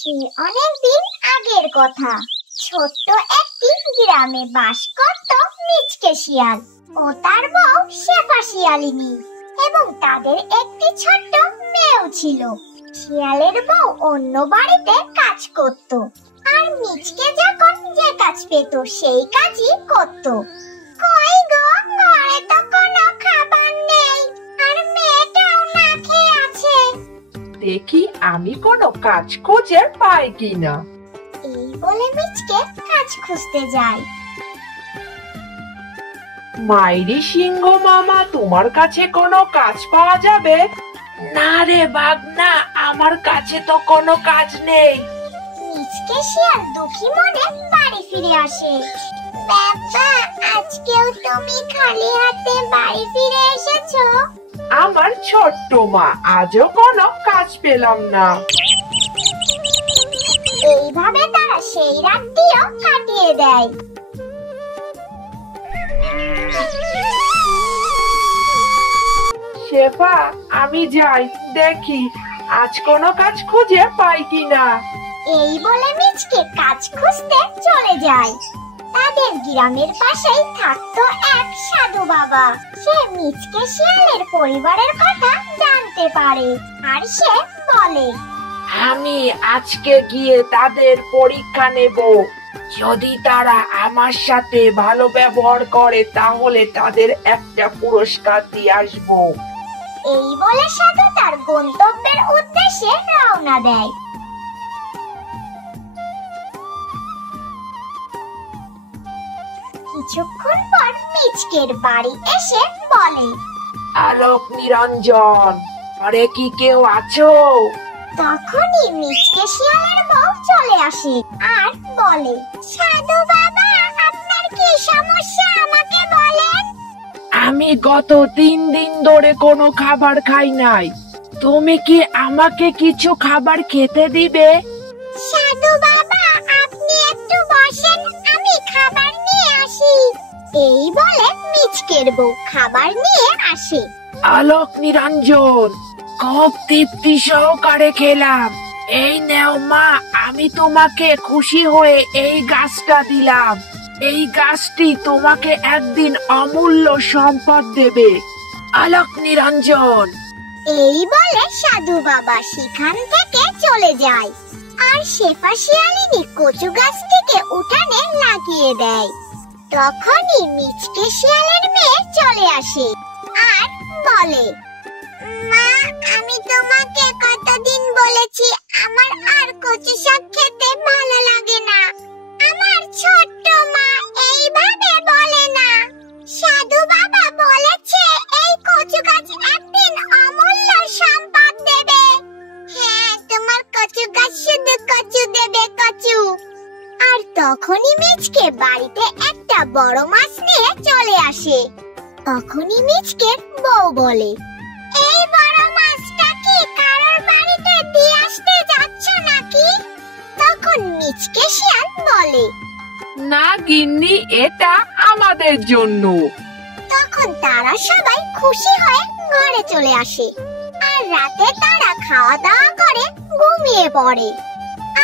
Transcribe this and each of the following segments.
সে অনেকদিন আগের কথা। ছোট্ট একটি গ্রামে বাস করত মিচকে শিয়াল ও তার বউ শেফা শিয়ালিনী, এবং তাদের একটি ছোট্ট মেয়েও ছিল। শিয়ালের বউ অন্য বাড়িতে কাজ করত, আর মিচকে যখন যে কাজ পেত সেই কাজই করত। কই গো, ঘরে তো কোনো খাবার নেই, আর মেয়েটাও না খেয়ে আছে। দেখি আমি কোনো কাজ খুঁজে পাই কিনা। এই বলে মিচকে কাজ খুঁজতে যায়। মাইরি সিংহ মামা, তোমার কাছে কোনো কাজ পাওয়া যাবে? না রে বাগনা, আমার কাছে তো কোনো কাজ নেই। মিচকে শিয়াল দুঃখী মনে বাড়ি ফিরে আসে। বাবা, আজকেও তুমি খালি হাতে বাড়ি ফিরে এসেছো? আমার ছোট্ট মা, আজও কোনো কাজ পেলাম না। এইভাবে তারা সেই রাতটিও কাটিয়ে দেয়। শেফা, আমি যাই, দেখি আজ কোনো কাজ খুঁজে পাই কিনা। এই বলে মিচকে কাজ খুঁজতে চলে যায়। তাদের গ্রামের পাশেই থাকতো এক সাধু বাবা। সে মিচকে শিয়ালের পরিবারের কথা জানতে পারে, আর সে বলে, আমি আজকে গিয়ে তাদের পরীক্ষা নেব। যদি তারা আমার সাথে ভালো ব্যবহার করে তাহলে তাদের একটা পুরস্কার দিয়ে আসবো। এই বলে সাধু তার গন্তব্যের উদ্দেশ্যে রওনা দেয়। কিছুক্ষণ পর মিচকের বাড়ি এসে বলে, আলোক নিরঞ্জন, ঘরে কি কেউ আছো? তখনই মিচকে শিয়ালের বউ চলে আসে আর বলে, সাধু বাবা, আপনার কি সমস্যা আমাকে বলেন। আমি গত 3 দিন ধরে কোনো খাবার খাই নাই। তুমি কি আমাকে কিছু খাবার খেতে দিবে? সাধু বাবা, আপনি একটু বসেন, আমি খাবার নিয়ে আসি। এই বলে মিচকের বউ খাবার নিয়ে আসে। আলোক নিরঞ্জন, খুব তৃপ্তি সহকারে খেলাম। এই নেও মা, আমি তোমাকে খুশি হয়ে এই গাছটা দিলাম। এই গাছটি তোমাকে একদিন অমূল্য সম্পদ দেবে। আলোক নিরঞ্জন। এই বলে সাধু বাবা সেখান থেকে চলে যায়, আর শেফা শিয়ালিনী কচু গাছটিকে উঠানে লাগিয়ে দেয়। তখনই মিচকে শিয়ালের মেয়ে চলে আসে আর বলে, মা, আমি তোমাকে কতদিন বলেছি আমার আর কচু শাক খেতে ভালো লাগে না। আমার ছোট্ট মা এইভাবে বলে না। সাধু বাবা বলেছে এই কচু গাছ একদিন অমূল্য সম্পদ দেবে। হ্যাঁ, তোমার কচু গাছ শুধু কচু দেবে, কচু। আর তখনই মিচকে বাড়িতে একটা বড় মাছ নিয়ে চলে আসে। তখনই মিচকের বউ বলে, এই বড় মাছটা কি কারোর বাড়িতে দিয়ে আসতে যাচ্ছ নাকি? তখন মিচকে শিয়াল বলে, না গিন্নি, এটা আমাদের জন্য। তখন তারা সবাই খুশি হয়ে ঘরে চলে আসে, আর রাতে তারা খাওয়া দাওয়া করে ঘুমিয়ে পড়ে।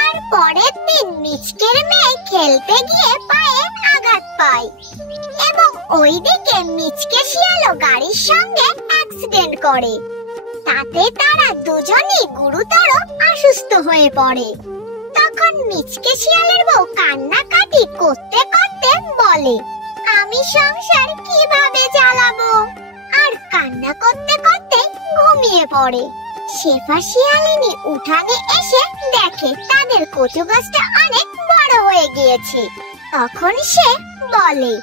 আর পরের দিন মিচকের মেয়ে খেলতে গিয়ে পায়ে আঘাত পায়, এবং ওইদিকে মিচকে শিয়ালও গাড়ির সঙ্গে অ্যাক্সিডেন্ট করে। তাতে তারা দুজনেই গুরুতর অসুস্থ হয়ে পড়ে। তখন মিচকে শিয়ালের বউ কান্নাকাটি করতে করতে বলে, আমি সংসার কিভাবে চালাবো? আর কান্না করতে করতে ঘুমিয়ে পড়ে। শেফা শিয়ালিনী উঠানে এসে দেখে তাদের কচু গাছটা অনেক বড় হয়ে গিয়েছে। তখন সে বলে,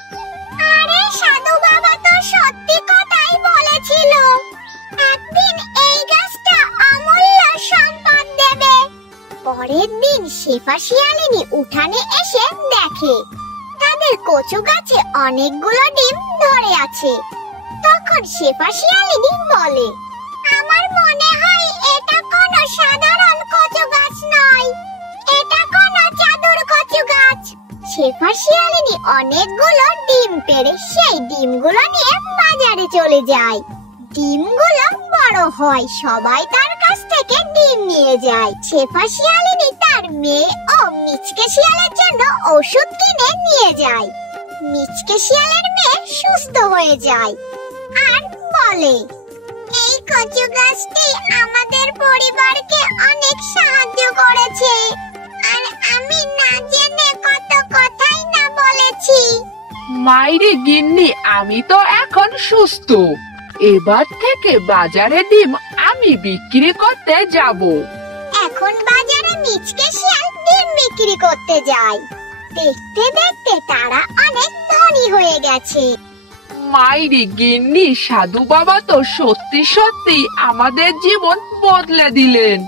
আরে সাধু বাবা তো সত্যি কথাই বলেছিল, একদিন এই গাছটা অমূল্য সম্পদ দেবে। পরের দিন শেফা শিয়ালিনী উঠানে এসে দেখে তাদের কচু গাছে অনেকগুলো ডিম ধরে আছে। তখন শেফা শিয়ালিনী বলে, আমার মনে হয় এটা কোনো সাধারণ কচু গাছ নয়, এটা কোনো জাদুর কচু গাছ। শেফা শিয়ালিনী অনেকগুলো ডিম পেড়ে সেই ডিমগুলো নিয়ে বাজারে চলে যায়। ডিমগুলো বড় হয়, সবাই তার কাছ থেকে ডিম নিয়ে যায়। শেফা শিয়ালিনী তার মেয়ে ও মিচকে শিয়ালের জন্য ওষুধ কিনে নিয়ে যায়। মিচকে শিয়ালের মেয়ে সুস্থ হয়ে যায় আর বলে, এই কচু গাছটি আমাদের পরিবারকে অনেক সাহায্য করেছে, আর আমি না জেনে কত কথাই না বলেছি। মাইরে গিন্নি, আমি তো এখন সুস্থ। এবার থেকে বাজারে ডিম আমি বিক্রি করতে যাব। এখন বাজারে মিচকে শিয়াল ডিম বিক্রি করতে যায়। দেখতে দেখতে তারা অনেক ধনী হয়ে গেছে। মাইরে গিন্নি, সাধু বাবা তো সত্যি সত্যি আমাদের জীবন বদলে দিলেন।